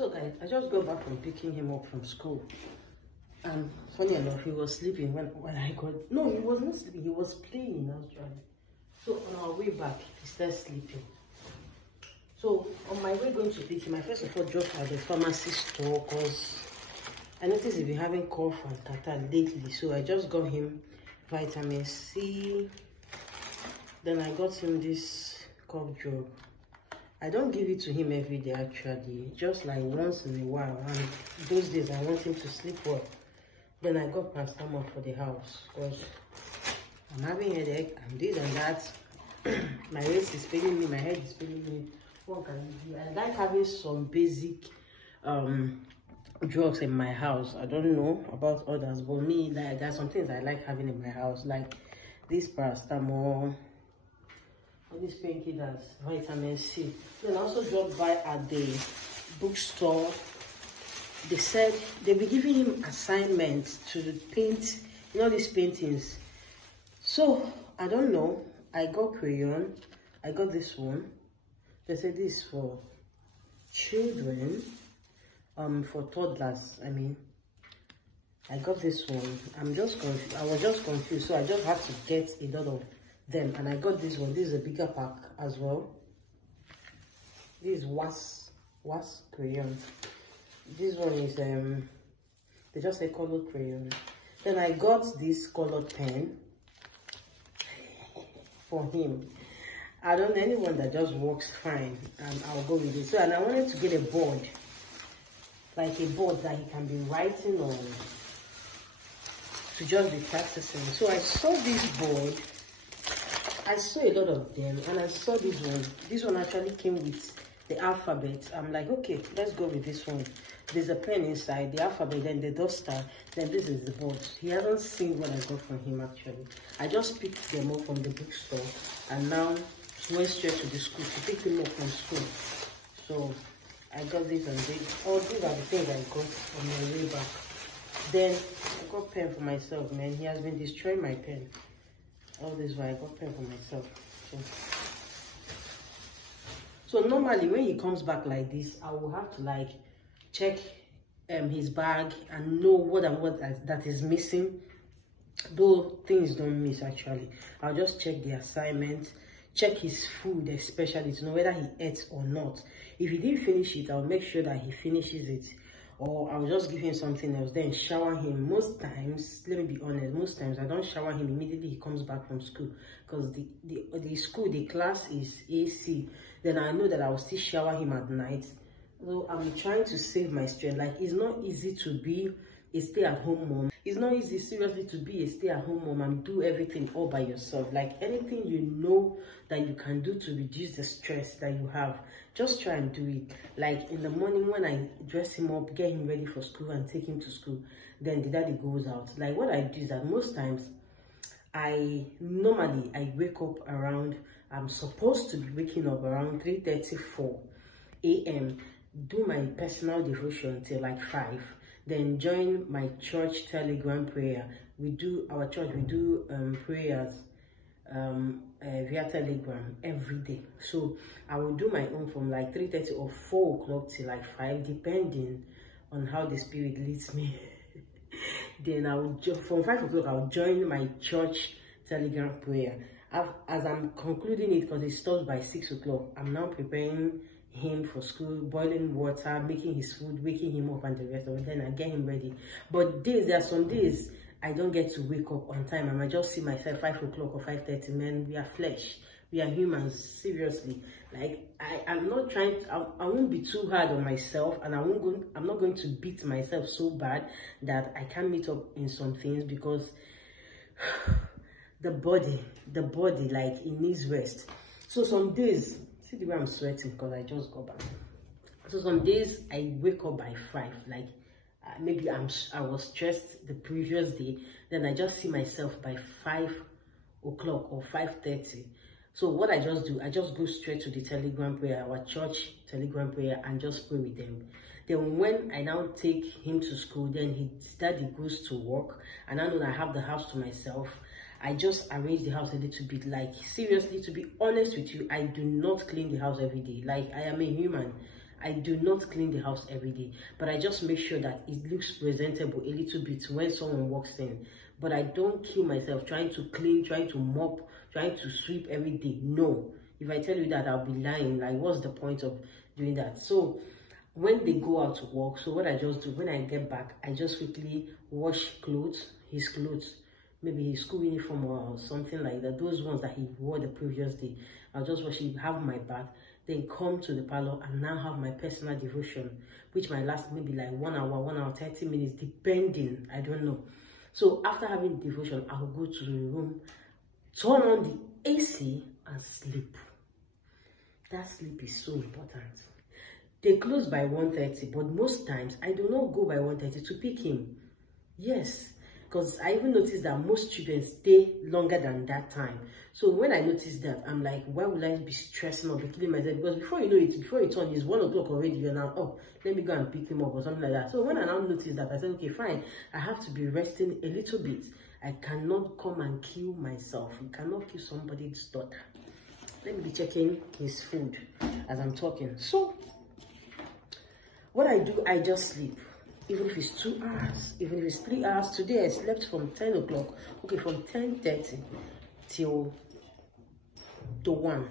So guys, I just got back from picking him up from school. And funny enough, he was sleeping when I got... No, he was not sleeping. He was playing actually. So on our way back, he started sleeping. So on my way going to pick him, I first of all dropped at the pharmacy store because I noticed he's been having cough and catarrh lately. So I just got him vitamin C. Then I got him this cough drop. I don't give it to him every day actually, just like once in a while, and those days I want him to sleep well. Then I got paracetamol for the house because I'm having headache and this and that. My waist is paining me, my head is paining me. What can I do? I like having some basic drugs in my house. I don't know about others, but me, like, there's some things I like having in my house, like this paracetamol, all these painkillers, vitamin C. Then I also dropped by at the bookstore. They said they'll be giving him assignments to paint, you know, these paintings. So I don't know. I got crayon. I got this one. They said this is for children, for toddlers. I mean, I got this one. I'm just confused. I was just confused, so I just had to get a lot of them, and I got this one. This is a bigger pack as well. This is was crayon. This one is they just say colored crayon. Then I got this colored pen for him. I don't know, anyone that just works fine, and I'll go with it. So, and I wanted to get a board, like a board that he can be writing on, to just be practicing. So I saw this board. I saw a lot of them, and I saw this one. This one actually came with the alphabet. I'm like, okay, let's go with this one. There's a pen inside, the alphabet, then the duster, then this is the board. He hasn't seen what I got from him actually. I just picked them up from the bookstore, and now went straight to the school to pick them up from school. So I got this and this. All these are the things I got on my way back. Then I got pen for myself, man. He has been destroying my pen. All this while I got pen for myself. So normally when he comes back like this, I will have to like check his bag and know what that is missing. Though things don't miss actually. I'll just check the assignment, check his food especially to know whether he ate or not. If he didn't finish it, I'll make sure that he finishes it. Or I'll just give him something else, then shower him. Most times, let me be honest, most times I don't shower him immediately he comes back from school, because the class is AC. Then I know that I'll still shower him at night. So I'm trying to save my strength. Like, it's not easy to be a stay-at-home mom. It's not easy, seriously, to be a stay-at-home mom and do everything all by yourself. Like, anything you know that you can do to reduce the stress that you have, just try and do it. Like, in the morning when I dress him up, get him ready for school and take him to school, then the daddy goes out. Like, what I do is that most times I wake up around, I'm supposed to be waking up around 3:34 a.m. do my personal devotion till like 5, then join my church Telegram prayer. We do prayers via Telegram every day. So I will do my own from like 3:30 or 4 o'clock till like 5, depending on how the spirit leads me. Then I will from 5 o'clock I'll join my church Telegram prayer. As I'm concluding it, because it stops by 6 o'clock, I'm now preparing him for school, boiling water, making his food, waking him up, and the rest of it. Then I get him ready. But there are some days I don't get to wake up on time. I might just see myself 5 o'clock or 5:30. Man, we are flesh, we are humans, seriously. Like, I'm not trying to, I won't be too hard on myself, and I'm not going to beat myself so bad that I can't meet up in some things, because the body, like, it needs rest. So some days, see the way I'm sweating because I just got back. So some days I wake up by 5, like maybe I was stressed the previous day, then I just see myself by 5 o'clock or 5:30. So what I just do, I just go straight to the Telegram prayer, our church Telegram prayer, and just pray with them. Then when I now take him to school, then his daddy goes to work, and I know that I have the house to myself. I just arrange the house a little bit. Like, seriously, to be honest with you, I do not clean the house every day. Like, I am a human. I do not clean the house every day, but I just make sure that it looks presentable a little bit when someone walks in. But I don't kill myself trying to clean, trying to mop, trying to sweep every day. No. If I tell you that, I'll be lying. Like, what's the point of doing that? So when they go out to work, so what I just do, when I get back, I just quickly wash his clothes, maybe his school uniform or something like that, those ones that he wore the previous day. I'll just wash it, have my bath, then come to the parlor and now have my personal devotion, which might last maybe like 1 hour, 1 hour, 30 minutes, depending, I don't know. So after having devotion, I'll go to the room, turn on the AC and sleep. That sleep is so important. They close by 1:30, but most times I do not go by 1:30 to pick him. Yes, because I even noticed that most children stay longer than that time. So when I noticed that, I'm like, why would I be stressing or be killing myself? Because before you know it, before it turns, it's 1 o'clock already, you're now, oh, let me go and pick him up or something like that. So when I now noticed that, I said, okay, fine, I have to be resting a little bit. I cannot come and kill myself. You cannot kill somebody's daughter. Let me be checking his food as I'm talking. So what I do, I just sleep. Even if it's 2 hours, even if it's 3 hours. Today I slept from 10 o'clock, okay, from 10:30 till 1.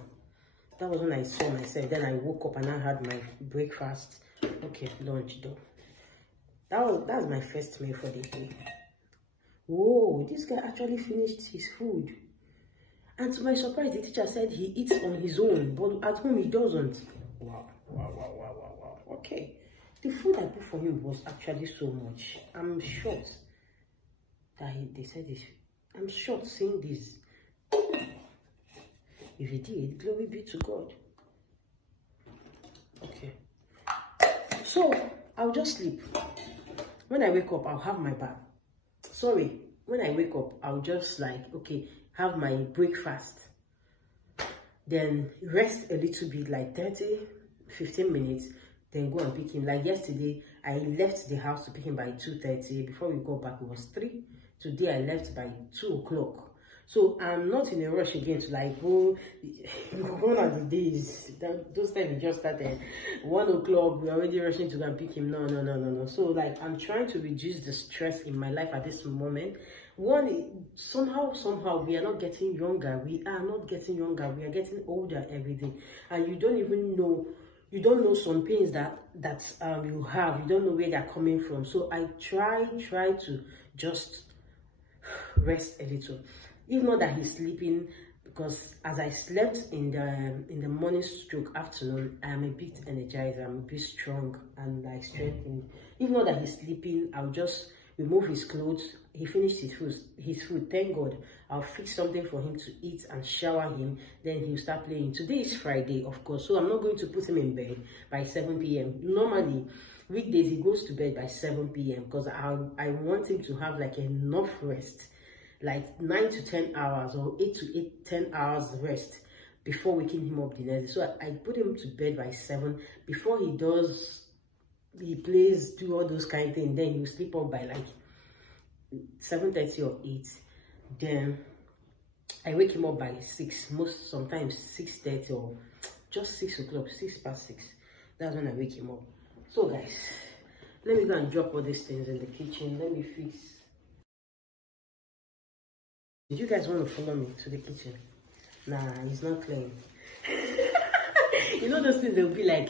That was when I saw myself. Then I woke up and I had my breakfast. Okay, lunch though. That's my first meal for the day. Whoa, this guy actually finished his food. And to my surprise, the teacher said he eats on his own, but at home he doesn't. Wow. Okay. The food I put for him was actually so much. I'm shocked that they said this. I'm shocked seeing this. If he did, glory be to God. Okay. So, I'll just sleep. When I wake up, I'll have my bath. Sorry, when I wake up, I'll just like, okay, have my breakfast. Then rest a little bit, like 15 minutes. Then go and pick him. Like yesterday, I left the house to pick him by 2:30. Before we go back, it was 3. Today, I left by 2 o'clock. So I'm not in a rush again to like go. One of the days, those times we just started 1 o'clock. We're already rushing to go and pick him. No. So like I'm trying to reduce the stress in my life at this moment. One, somehow we are not getting younger. We are not getting younger. We are getting older every day, and you don't even know. You don't know some pains that you have. You don't know where they're coming from. So I try to just rest a little. If not that he's sleeping, because as I slept in the morning stroke afternoon, I am a bit energized. I'm a bit strong and like strengthened. If not that he's sleeping, I'll just remove his clothes. He finished his food. Thank God. I'll fix something for him to eat and shower him. Then he'll start playing. Today is Friday, of course, so I'm not going to put him in bed by 7 p.m. Normally, weekdays he goes to bed by 7 p.m. because I want him to have like enough rest, like 9 to 10 hours or 8 to 10 hours rest before waking him up the next day. So I put him to bed by 7. Before he plays, do all those kind of things, then he'll sleep up by like 7:30 or 8. Then I wake him up by 6, sometimes 6:30 or just 6 o'clock, 6:06. That's when I wake him up. So guys, let me go and drop all these things in the kitchen. Let me fix. Did you guys want to follow me to the kitchen? Nah, it's not clean. You know those things, they'll be like,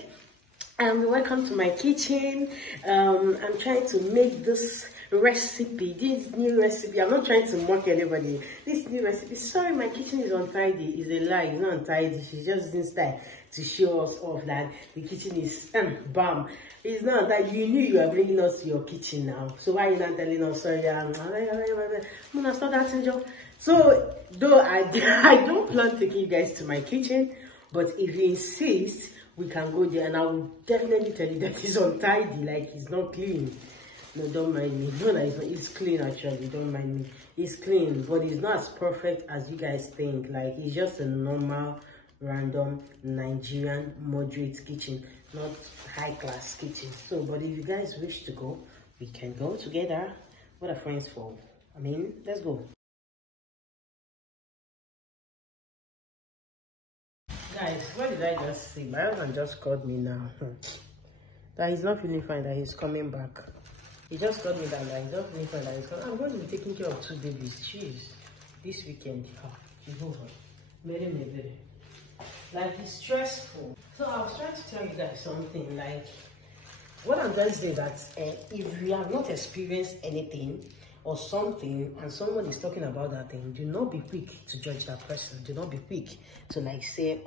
welcome to my kitchen. I'm trying to make this recipe, this new recipe. I'm not trying to mock anybody. This new recipe. Sorry, my kitchen is untidy. It's a lie. It's not untidy. She's just in style to show us off that the kitchen is bam. It's not that you knew you were bringing us to your kitchen now. So why are you not telling us? Sorry, I'm gonna start that job. So though I don't plan taking you guys to my kitchen, but if you insist, we can go there, and I will definitely tell you that it's untidy, like it's not clean. No, don't mind me. No, it's clean actually. Don't mind me. It's clean, but it's not as perfect as you guys think. Like it's just a normal, random Nigerian moderate kitchen, not high class kitchen. So, but if you guys wish to go, we can go together. What are friends for? I mean, let's go. Guys, what did I just say? My husband just called me now. that he's not feeling fine, that he's coming back. He just told me that he's not feeling fine, that he's coming. I'm going to be taking care of 2 babies. Jeez, this weekend. Jehovah. Very. Like, it's stressful. So I was trying to tell you guys something. Like, what I'm trying to say is that if you have not experienced anything or something and someone is talking about that thing, do not be quick to judge that person. Do not be quick to like say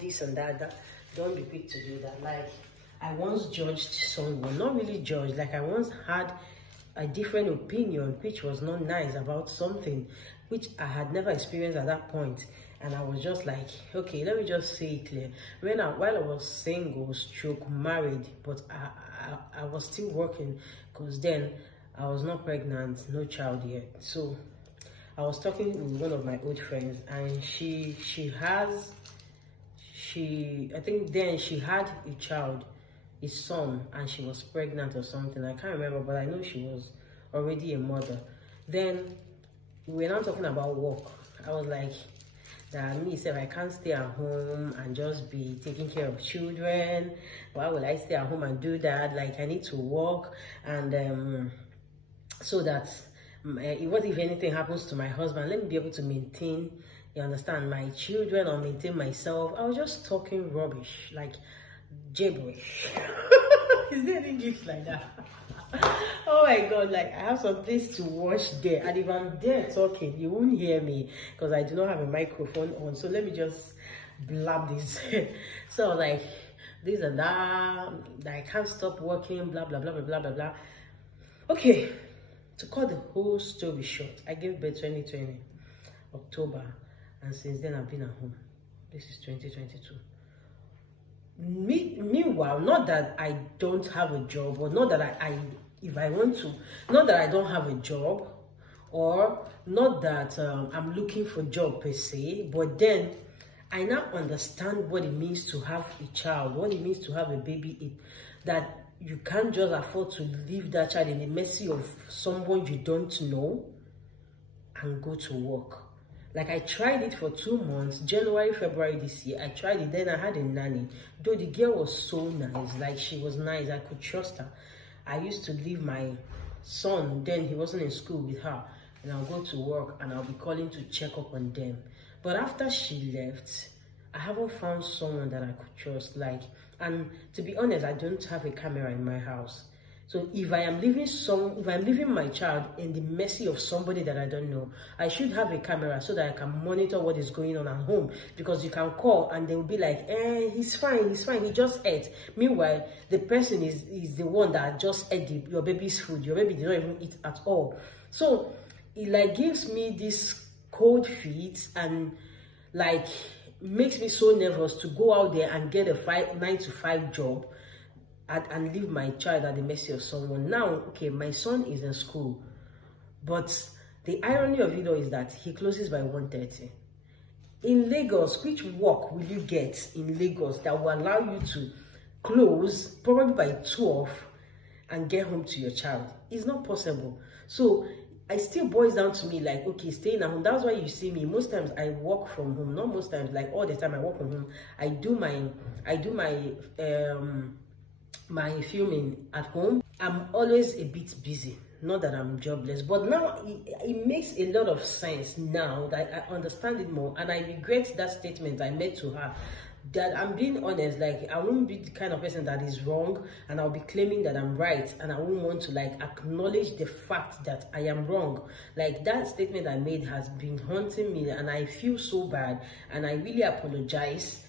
this and that. Don't be quick to do that. Like, I once judged someone, not really judged, like I once had a different opinion which was not nice about something which I had never experienced at that point. And I was just like, okay, let me just say it clear. While I was single, stroke married, but I was still working, because then I was not pregnant, no child yet. So I was talking with one of my old friends, and I think then she had a child, a son, and she was pregnant or something. I can't remember, but I know she was already a mother. Then we were now talking about work. I was like, that me said I can't stay at home and just be taking care of children. Why would I stay at home and do that? Like, I need to work, and so that what if anything happens to my husband, let me be able to maintain, you understand, my children, or maintain myself. I was just talking rubbish, like gibberish. Is there any gift like that? Oh my god, like I have some place to wash there, and if I'm there talking, you won't hear me because I do not have a microphone on. So let me just blab this. So like this and that, I can't stop working, blah blah blah blah blah blah blah. Okay, to cut the whole story short, I gave birth 2020 October, and since then I've been at home. This is 2022. Meanwhile, not that I don't have a job, or not that if I want to, not that I don't have a job, or not that I'm looking for a job per se, but then I now understand what it means to have a child, what it means to have a baby, that you can't just afford to leave that child in the mercy of someone you don't know and go to work. Like, I tried it for 2 months, January, February this year. I tried it, then I had a nanny. Though the girl was so nice, like she was nice, I could trust her. I used to leave my son, then he wasn't in school, with her, and I'll go to work and I'll be calling to check up on them. But after she left, I haven't found someone that I could trust. Like, and to be honest, I don't have a camera in my house. So if I'm leaving my child in the mercy of somebody that I don't know, I should have a camera so that I can monitor what is going on at home. Because you can call and they will be like, he's fine, he just ate. Meanwhile, the person is the one that just ate your baby's food. Your baby did not even eat at all. So it like gives me this cold feet, and like makes me so nervous to go out there and get a 9 to 5 job and leave my child at the mercy of someone. Now, okay, my son is in school, but the irony of it all is that he closes by 1:30. In Lagos, which work will you get in Lagos that will allow you to close probably by 12 and get home to your child? It's not possible. So it still boils down to me like, okay, staying at home. That's why you see me most times I work from home. Not most times, like all the time I work from home. I do my filming at home. I'm always a bit busy, not that I'm jobless, but now it makes a lot of sense now that I understand it more. And I regret that statement I made to her, that I'm being honest. Like, I won't be the kind of person that is wrong and I'll be claiming that I'm right, and I won't want to like acknowledge the fact that I am wrong. Like, that statement I made has been haunting me, and I feel so bad, and I really apologize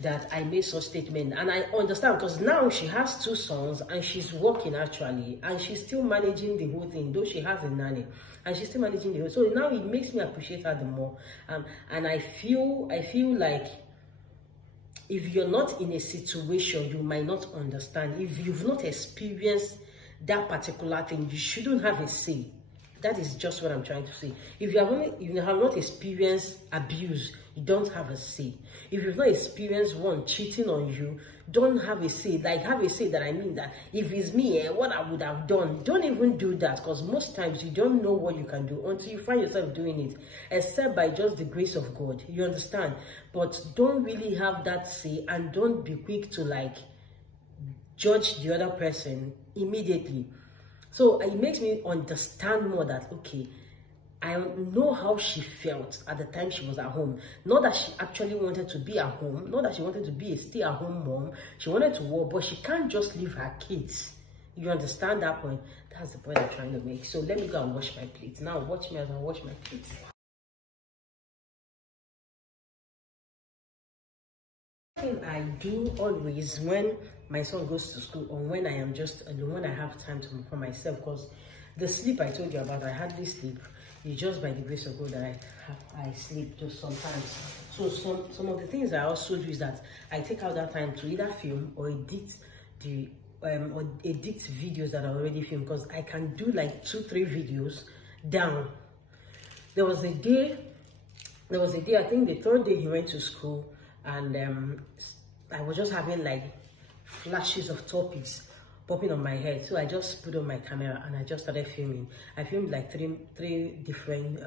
that I made such statement. And I understand, because now she has 2 sons and she's working actually, and she's still managing the whole thing, though she has a nanny, and she's still managing the whole. So now it makes me appreciate her the more. And I feel like if you're not in a situation, you might not understand. If you've not experienced that particular thing, you shouldn't have a say. That is just what I'm trying to say. If you have not experienced abuse, you don't have a say. If you've not experienced one cheating on you, don't have a say. Like, have a say that I mean that if it's me, what I would have done, don't even do that, because most times you don't know what you can do until you find yourself doing it, except by just the grace of God. You understand? But don't really have that say, and don't be quick to like judge the other person immediately. So it makes me understand more that, okay, I know how she felt at the time she was at home. Not that she actually wanted to be at home, not that she wanted to be a stay-at-home mom. She wanted to work, but she can't just leave her kids. You understand that point? That's the point I'm trying to make. So let me go and wash my plates. Now watch me as I wash my plates. Thing I do always when my son goes to school or when I am just alone, when I have time for myself, because the sleep I told you about, I hardly sleep. It's just by the grace of God that I sleep just sometimes. So some of the things I also do is that I take out that time to either film or edit videos that I already filmed, because I can do like 2-3 videos down. There was a day, I think the third day he went to school, and I was just having like flashes of topics popping on my head. So I just put on my camera and I just started filming. I filmed like three different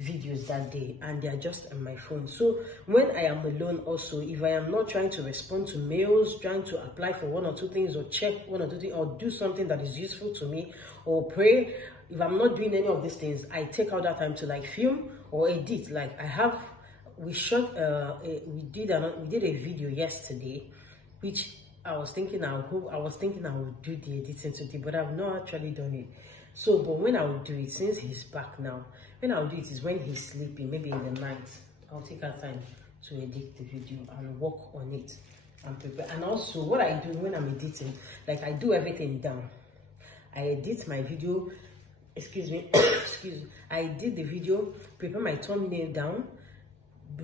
videos that day, and they are just on my phone. So when I am alone also, if I am not trying to respond to mails, trying to apply for 1 or 2 things, or check 1 or 2 things, or do something that is useful to me, or pray, if I'm not doing any of these things, I take out that time to like film or edit. Like we shot we did a video yesterday, which I was thinking I would do the editing today, but I've not actually done it. So, but when I will do it, since he's back now, when I'll do it is when he's sleeping, maybe in the night. I'll take our time to edit the video and work on it and prepare. And also, what I do when I'm editing, like I do everything down. I edit my video, I edit the video, prepare my thumbnail down,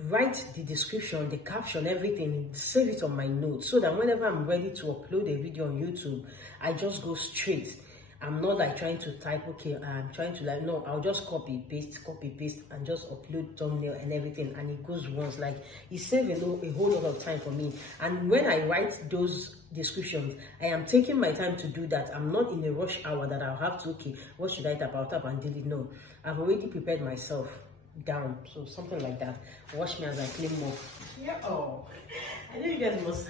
write the description, the caption, everything, save it on my notes, so that whenever I'm ready to upload a video on YouTube, I just go straight. I'm not like trying to type, okay, I'm trying to like, no, I'll just copy paste, and just upload thumbnail and everything, and it goes once. Like, it saves a whole lot of time for me. And when I write those descriptions, I am taking my time to do that. I'm not in a rush hour that I'll have to, okay, what should I type? I'll type and delete. No, I've already prepared myself down. So something like that. Watch me as I clean more. Yeah. Oh, I know you guys must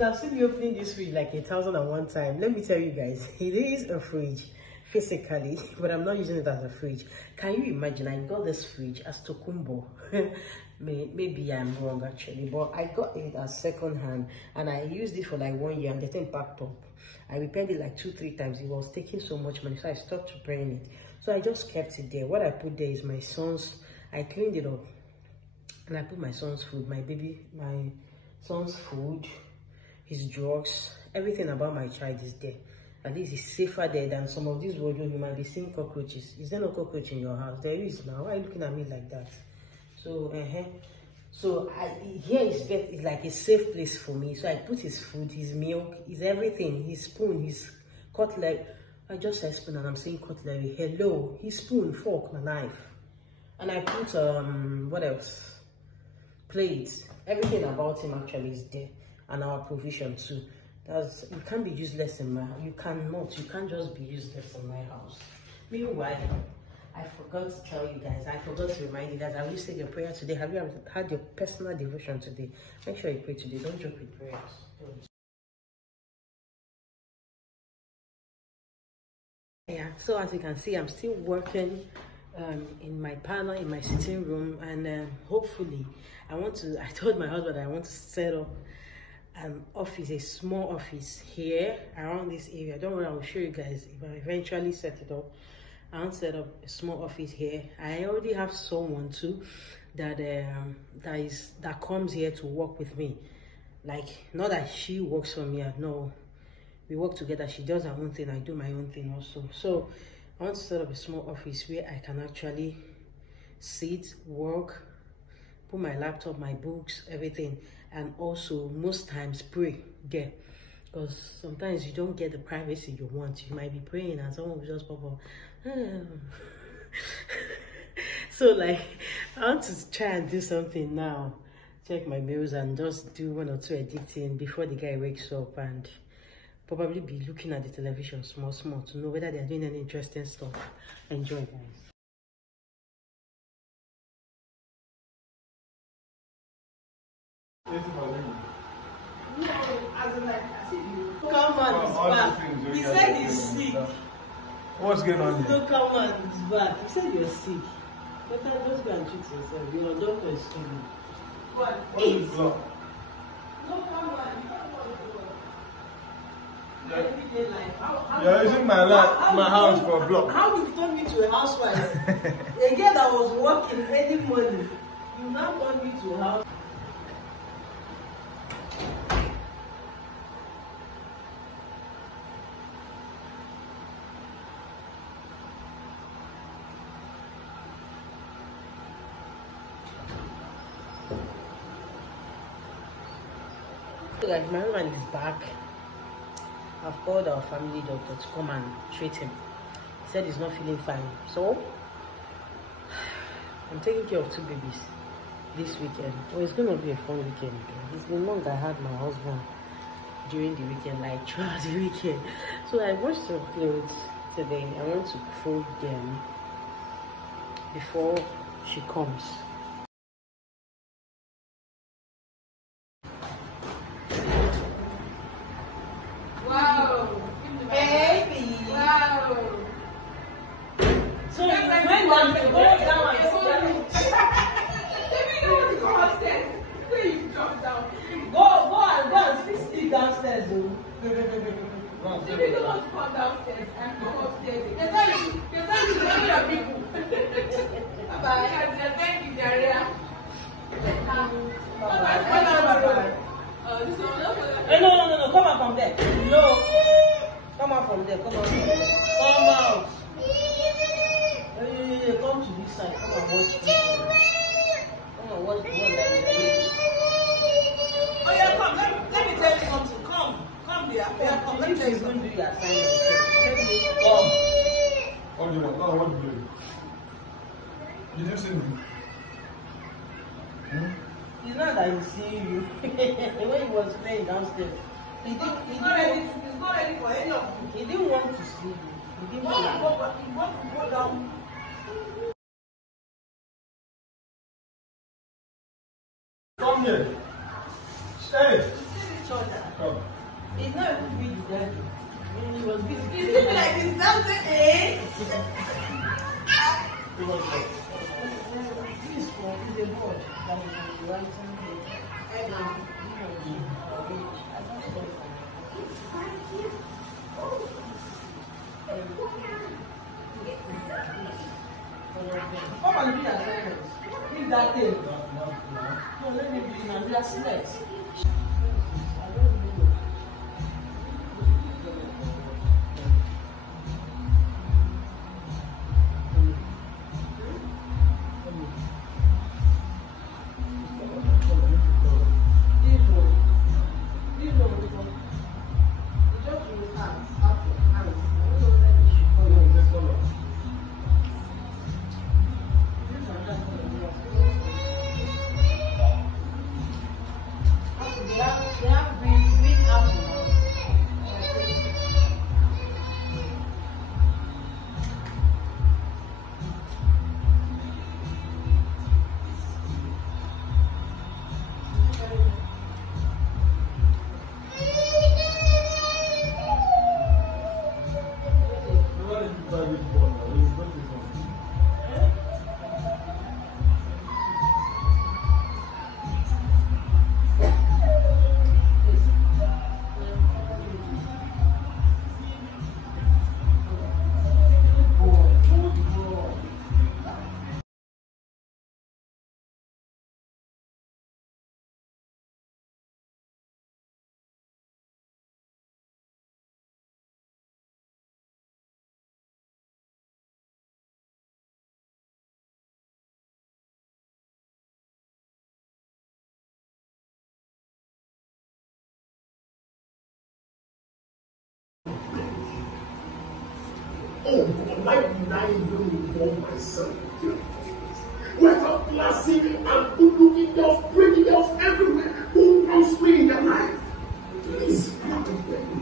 have seen me opening this fridge like 1,001 times. Let me tell you guys, it is a fridge physically, but I'm not using it as a fridge. Can you imagine? I got this fridge as Tokumbo. Maybe I'm wrong actually, but I got it as second hand, and I used it for like 1 year, and the thing packed up. I repaired it like 2-3 times. It was taking so much money, so I stopped repairing it. So I just kept it there. What I put there is my son's. I cleaned it up, and I put my son's food, my son's food, his drugs, everything about my child is there. At least it's safer there than some of these wardrobes. You might be seeing cockroaches. Is there no cockroach in your house? There is now. Why are you looking at me like that? So so here is like a safe place for me. So I put his food, his milk, his everything, his spoon, his cutlery. I just said spoon and I'm saying cutlery. Hello, his spoon, fork, my knife. And I put what else? Plates. Everything about him actually is there, and our provision too. You can't be useless in my house. You can't just be useless in my house. Meanwhile, I forgot to tell you guys, I forgot to remind you guys, have you said your prayer today? Have you had your personal devotion today? Make sure you pray today. Don't joke with prayers. Yeah, so as you can see, I'm still working in my parlor, in my sitting room, and hopefully I told my husband I want to set up an office, a small office here around this area. Don't worry, I will show you guys if I eventually set it up. I want to set up a small office here. I already have someone too that comes here to work with me. Like, not that she works for me, no, we work together. She does her own thing, I do my own thing also. So I want to set up a small office where I can actually sit, work, put my laptop, my books, everything, and also most times pray there, because sometimes you don't get the privacy you want. You might be praying and someone will just pop up. So like, I want to try and do something now, check my mails and just do 1 or 2 editing before the guy wakes up, and probably be looking at the television small to know whether they're doing any interesting stuff. Enjoy, guys. No, as in like, as if you come on his back. He said he's sick. What's going on here? No, come on his back. He said you're sick. Better just go and treat yourself. Your doctor is coming. What? Eat. No, come on. You're using my house for a block. How you turned me to a housewife? A girl that was working any morning. You now turned me to a house. Like my husband is back. I've called our family doctor to come and treat him. He said he's not feeling fine. So I'm taking care of 2 babies this weekend. Oh, it's gonna be a fun weekend. It's been long I had my husband during the weekend, like throughout the weekend. So I washed some clothes today. I want to fold them before she comes. Wow. Baby. Wow. So you went down to go down and Maybe you want to go upstairs. Where you drop down. go and sit downstairs. Maybe you don't want to come downstairs and go upstairs. There's only your people. Bye-bye. Thank you, Daria. Bye-bye. This one, Hey, no, come out from there. No. Come out from there. Come out. Come out. Hey, come to this side. Come and watch this. Come and watch the one that is here. Oh yeah, come. Let me tell you something. Come there. Yeah, come. Let me tell you Going to something. do your assignment. Come. What do you want? No, what do you do? Did you see me? It's not that he's seeing you. When he was playing downstairs, he He's not ready for any of you. He didn't want to see you. He didn't Want want to go back? You want to go down? Come here. Stay. Come. He's not able to be the daddy. He was busy. You see me like this? That's it, eh? This is for the board that is writing the egg and come and do the assignments. Leave that thing. No, let me do it now. We are select. Oh, why did I even involve myself with you? We're top classy and good looking girls, pretty girls everywhere who promise me in their life. Please, come to them.